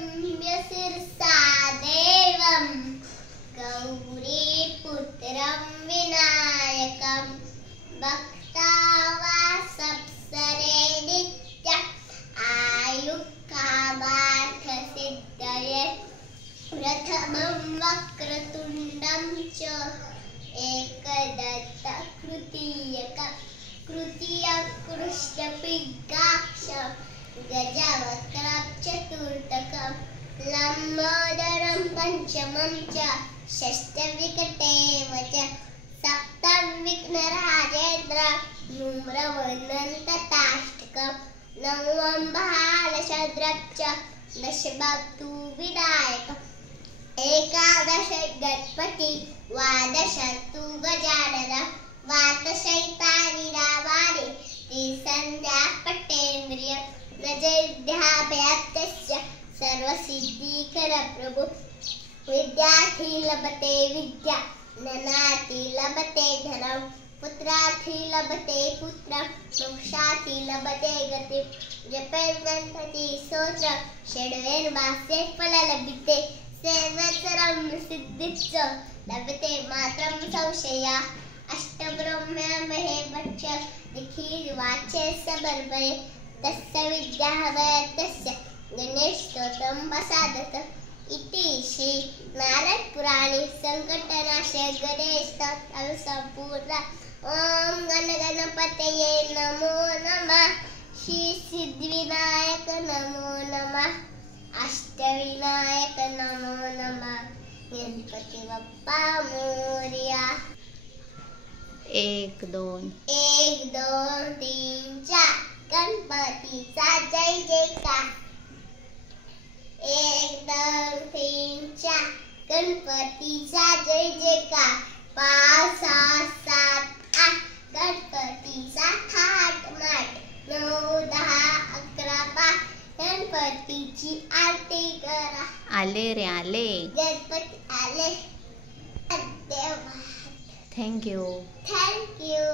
प्रणम्य शिरसा देवं गौरीपुत्रं विनायकं भक्तावासप्सरे नित्य आयुष्कामार्थसिद्धये प्रथमं वक्रतुण्डं च एकदन्तकृतीयकं तृतीयं कृष्णपिङ्गाक्षं गजवक्त्रं चतुर्थकं लम्बोदरं पंचमं च षष्ठविकटेव च सप्तमं विघ्नराजेन्द्रं धूम्रवर्णं तथाष्टकं नवमं बालचन्द्रं च दशमं तु विनायकम् एकादश गणपति द्वादश तु गजाननः वातशैतानि नामानि त्रिसन्ध्या पठेन्द्रियं नजैर्ध्याभ्याप्तस्य सर्वसिद्धिकर प्रभु विद्यार्थी लभते विद्या धनार्थी लभते धनं पुत्रार्थी लभते पुत्रं मोक्षार्थी लभते गतिं जपेन्नन्ति स्तोत्रं षड्वेर्मासे फललभते सेवसरं सिद्धिश्च लभते मात्रं संशया अष्टब्रह्मणे वक्ष निखिलवाचे समर्पये तस्य विद्यावतस्य गणेशस्तोत्रं वसादत इति श्री नारद पुराणे संकटनाशक गणेशस्तोत्रं संपूर्ण ओम गण गणपतये नमो नमः श्री सिद्धिविनायक नमो नमः अष्टविनायक नमो नमः गणपती बाप्पा मोरया 1 2 1 2 3 4 गणपतीचा जय जयकार 1 2 3 4 गणपतीचा जय जयकार 5 6 7 8 गणपतीचा थाट माट 9 10 11 12 गणपतीची आरती करा आले रे आले गणपती आले धन्यवाद थँक यू थँक यू